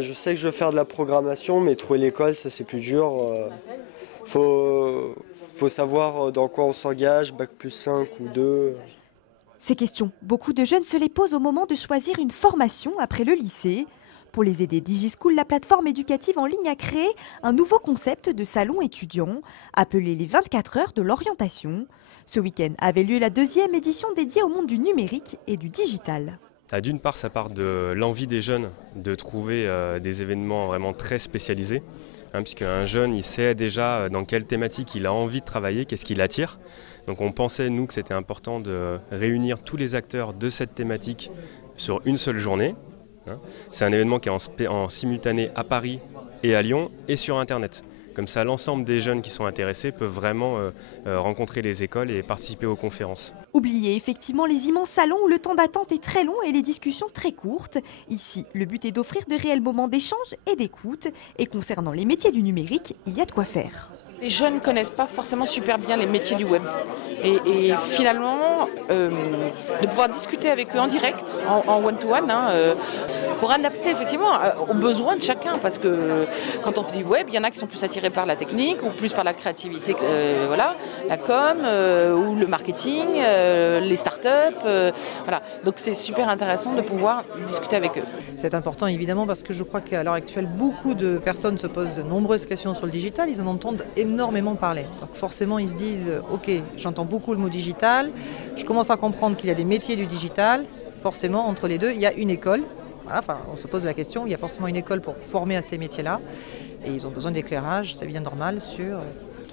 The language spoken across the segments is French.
Je sais que je veux faire de la programmation, mais trouver l'école, ça c'est plus dur. Faut savoir dans quoi on s'engage, bac+5 ou 2. Ces questions, beaucoup de jeunes se les posent au moment de choisir une formation après le lycée. Pour les aider, DigiSchool, la plateforme éducative en ligne, a créé un nouveau concept de salon étudiant, appelé les 24 heures de l'orientation. Ce week-end avait lieu la 2e édition dédiée au monde du numérique et du digital. D'une part, ça part de l'envie des jeunes de trouver des événements vraiment très spécialisés, puisqu'un jeune, il sait déjà dans quelle thématique il a envie de travailler, qu'est-ce qui l'attire. Donc on pensait, nous, que c'était important de réunir tous les acteurs de cette thématique sur une seule journée. C'est un événement qui est en simultané à Paris et à Lyon et sur Internet. Comme ça, l'ensemble des jeunes qui sont intéressés peuvent vraiment rencontrer les écoles et participer aux conférences. Oubliez effectivement les immenses salons où le temps d'attente est très long et les discussions très courtes. Ici, le but est d'offrir de réels moments d'échange et d'écoute. Et concernant les métiers du numérique, il y a de quoi faire. Les jeunes ne connaissent pas forcément super bien les métiers du web. Et finalement, de pouvoir discuter avec eux en direct, en one-to-one, pour adapter effectivement aux besoins de chacun. Parce que quand on fait du web, il y en a qui sont plus attirés par la technique ou plus par la créativité, voilà, la com ou le marketing, les startups. Voilà. Donc c'est super intéressant de pouvoir discuter avec eux. C'est important évidemment parce que je crois qu'à l'heure actuelle, beaucoup de personnes se posent de nombreuses questions sur le digital. Ils en entendent énormément parler. Donc forcément, ils se disent « Ok, j'entends beaucoup le mot digital, je commence à comprendre qu'il y a des métiers du digital. » Forcément, entre les deux, il y a une école. Voilà, enfin, on se pose la question, il y a forcément une école pour former à ces métiers-là. Et ils ont besoin d'éclairage, c'est bien normal, sur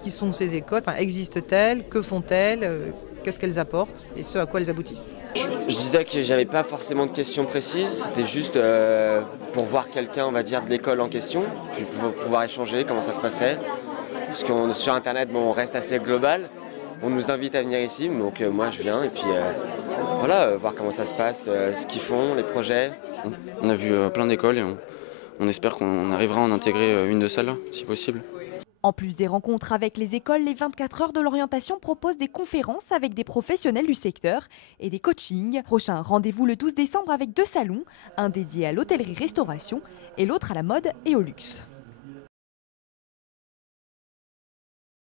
qui sont ces écoles, enfin, existent-elles, que font-elles, qu'est-ce qu'elles apportent et ce à quoi elles aboutissent. Je disais que j'avais pas forcément de questions précises, c'était juste pour voir quelqu'un, on va dire, de l'école en question, puis pour pouvoir échanger, comment ça se passait. Parce que sur Internet, bon, on reste assez global, on nous invite à venir ici, donc moi je viens et puis voilà, voir comment ça se passe, ce qu'ils font, les projets. On a vu plein d'écoles et on espère qu'on arrivera à en intégrer une de celles-là, si possible. En plus des rencontres avec les écoles, les 24 heures de l'orientation proposent des conférences avec des professionnels du secteur et des coachings. Prochain rendez-vous le 12 décembre avec 2 salons, un dédié à l'hôtellerie-restauration et l'autre à la mode et au luxe.